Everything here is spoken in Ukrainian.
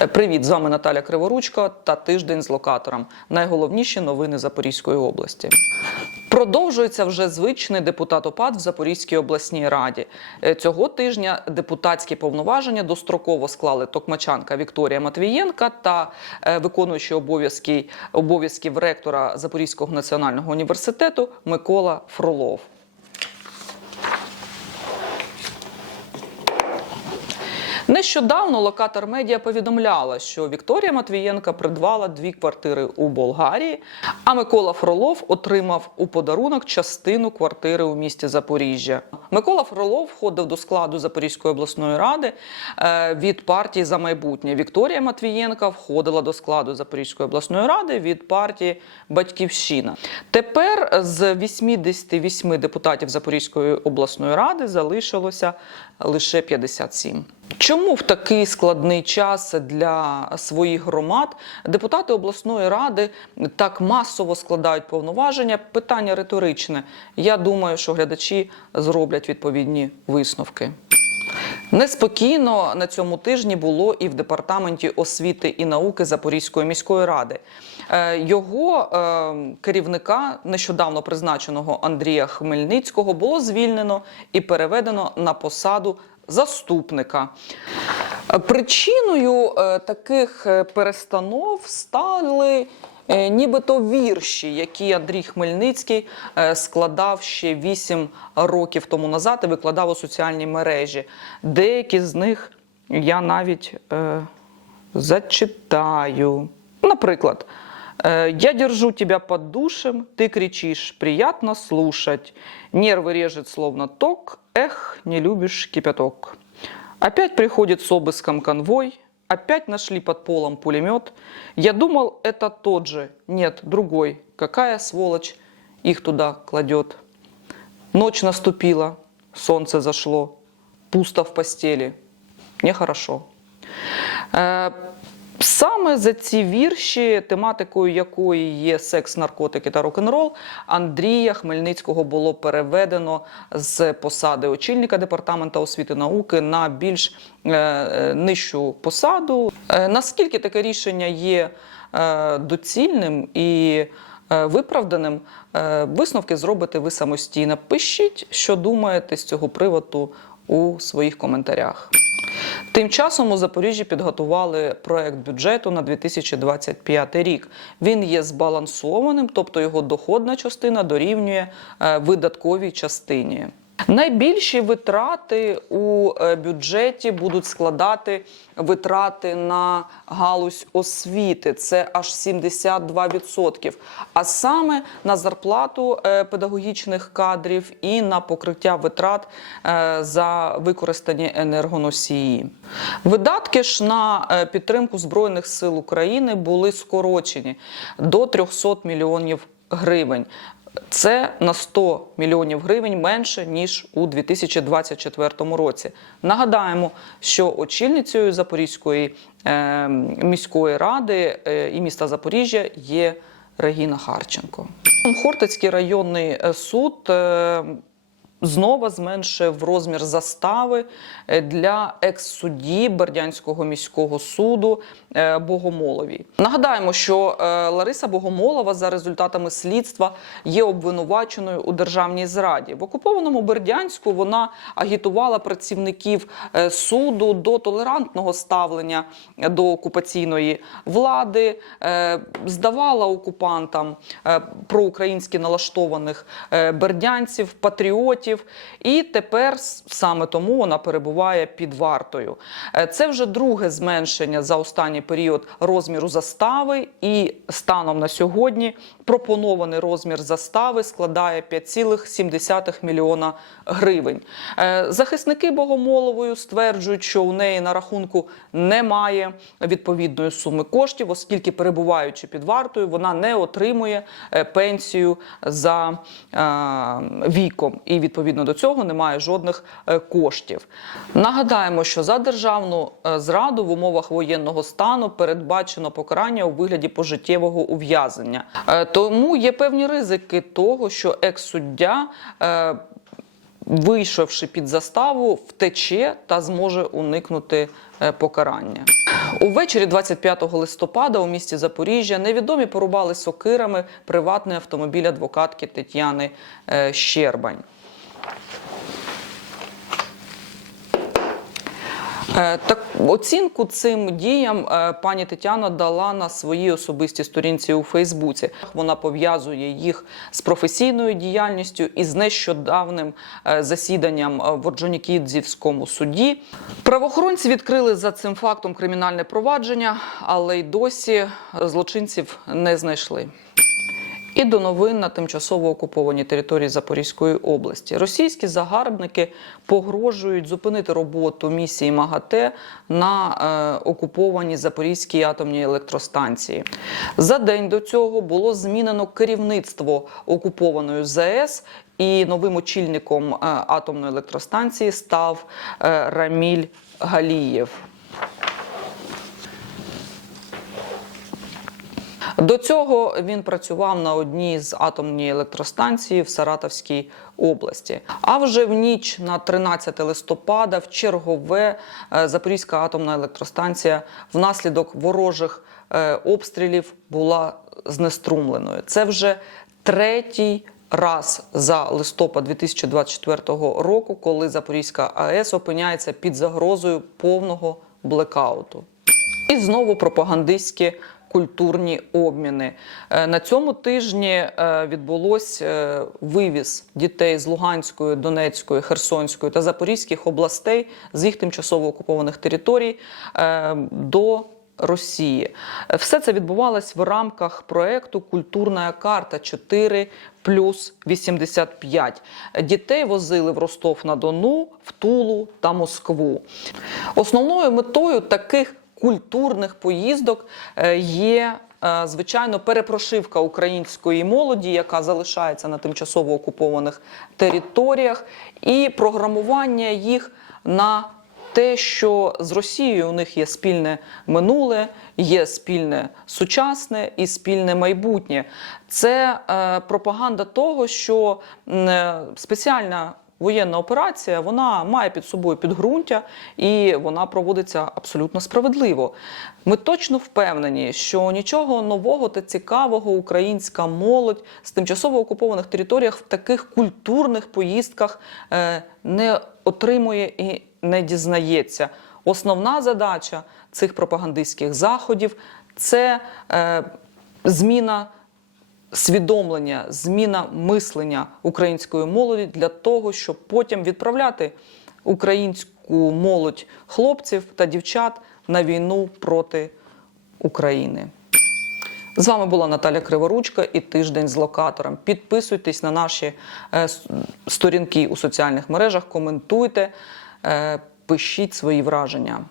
Е, Привіт, з вами Наталя Криворучко та тиждень з локатором. Найголовніші новини Запорізької області. Продовжується вже звичний депутат ОПАД в Запорізькій обласній раді. Е, Цього тижня депутатські повноваження достроково склали токмачанка Вікторія Матвієнка та е, виконуючий обов'язків ректора Запорізького національного університету Микола Фролов. Нещодавно локатор медіа повідомляла, що Вікторія Матвієнка придбала дві квартири у Болгарії, а Микола Фролов отримав у подарунок частину квартири у місті Запоріжжя. Микола Фролов входив до складу Запорізької обласної ради е, від партії за майбутнє. Вікторія Матвієнка входила до складу Запорізької обласної ради від партії Батьківщина. Тепер з 88 депутатів Запорізької обласної ради залишилося лише 57. Чому в такий складний час для своїх громад депутати обласної ради так масово складають повноваження? Питання риторичне. Я думаю, що глядачі зроблять відповідні висновки. Неспокійно на цьому тижні було і в департаменті освіти і науки Запорізької міської ради. Е, Його е, керівника, нещодавно призначеного Андрія Хмельницького, було звільнено і переведено на посаду заступника. Е, Причиною е, таких е, перестанов стали е, нібито вірші, які Андрій Хмельницький е, складав ще 8 років тому назад і викладав у соціальній мережі. Деякі з них я навіть е, зачитаю. Наприклад, э, «Я держу тебя под душем, ты кричишь, приятно слушать, нервы режет словно ток, эх, не любишь кипяток». Опять приходит с обыском конвой, опять нашли под полом пулемет. Я думал, это тот же, нет, другой. Какая сволочь их туда кладет. Ночь наступила, солнце зашло, пусто в постели, нехорошо. Е, Саме за ці вірші, тематикою якої є секс, наркотики та рок-н-рол, Андрія Хмельницького було переведено з посади очільника департаменту освіти і науки на більш е, е, нижчу посаду. Е, наскільки таке рішення є доцільним і виправданим, висновки зробите ви самостійно. Пишіть, що думаєте з цього приводу у своїх коментарях. Тим часом у Запоріжжі підготували проект бюджету на 2025 рік. Він є збалансованим, тобто його доходна частина дорівнює е, видатковій частині. Найбільші витрати у е, бюджеті будуть складати витрати на галузь освіти. Це аж 72%. А саме на зарплату е, педагогічних кадрів і на покриття витрат е, за використані енергоносії. Видатки ж на підтримку Збройних сил України були скорочені до 300 мільйонів гривень. Це на 100 мільйонів гривень менше ніж у 2024 році. Нагадаємо, що очільницею Запорізької е, міської ради е, і міста Запоріжжя є Регіна Харченко. Хортицький районний е, суд. Знову зменшив розмір застави е, для екс-судді Бердянського міського суду е, Богомоловій. Нагадаємо, що е, Лариса Богомолова за результатами слідства є обвинуваченою у державній зраді. В окупованому Бердянську вона агітувала працівників суду до толерантного ставлення до окупаційної влади, здавала окупантам проукраїнськи налаштованих бердянців, патріотів. І тепер саме тому вона перебуває під вартою. Е, Це вже друге зменшення за останній період розміру застави, і станом на сьогодні пропонований розмір застави складає 5,7 мільйона гривень. Е, Захисники Богомоловою стверджують, що у неї на рахунку немає відповідної суми коштів, оскільки перебуваючи під вартою, вона не отримує е, пенсію за віком, і відповідно до цього немає жодних е, коштів. Нагадаємо, що за державну е, зраду в умовах воєнного стану передбачено покарання у вигляді пожиттєвого ув'язнення. Е, Тому є певні ризики того, що екс-суддя. Вийшовши під заставу, втече та зможе уникнути покарання. Увечері 25 листопада у місті Запоріжжя невідомі порубали сокирами приватний автомобіль адвокатки Тетяни Щербань. Так, оцінку цим діям е, пані Тетяна дала на своїй особистій сторінці у Фейсбуці. Вона пов'язує їх з професійною діяльністю і з нещодавним е, засіданням е, в Орджонікідзівському суді. Правоохоронці відкрили за цим фактом кримінальне провадження, але й досі злочинців не знайшли. І до новин на тимчасово окупованій території Запорізької області. Російські загарбники погрожують зупинити роботу місії МАГАТЕ на е, окупованій Запорізькій атомній електростанції. За день до цього було змінено керівництво окупованої ЗАЕС. І новим очільником е, атомної електростанції став е, Раміль Галієв. До цього він працював на одній з атомної електростанції в Саратовській області. А вже в ніч на 13 листопада в чергове е, Запорізька атомна електростанція внаслідок ворожих е, обстрілів була знеструмленою. Це вже третій раз за листопад 2024 року, коли Запорізька АЕС опиняється під загрозою повного блекауту. І знову пропагандистські культурні обміни. Е, На цьому тижні е, відбулось е, вивіз дітей з Луганської, Донецької, Херсонської та Запорізьких областей з їх тимчасово окупованих територій до Росії. Все це відбувалось в рамках проекту Культурна карта 4 плюс 85. Дітей возили в Ростов-на-Дону, в Тулу та Москву. Основною метою таких культурних поїздок е, є. е, Звичайно, перепрошивка української молоді, яка залишається на тимчасово окупованих територіях, і програмування їх на те, що з Росією у них є спільне минуле, є спільне сучасне і спільне майбутнє. Це е, пропаганда того, що спеціальна воєнна операція вона має під собою підґрунтя і вона проводиться абсолютно справедливо. Ми точно впевнені, що нічого нового та цікавого українська молодь з тимчасово окупованих територіях в таких культурних поїздках е, не отримує і не дізнається. Основна задача цих пропагандистських заходів це е, зміна свідомлення, зміна мислення української молоді для того, щоб потім відправляти українську молодь хлопців та дівчат на війну проти України. З вами була Наталя Криворучка і тиждень з локатором. Підписуйтесь на наші е, сторінки у соціальних мережах, коментуйте, е, пишіть свої враження.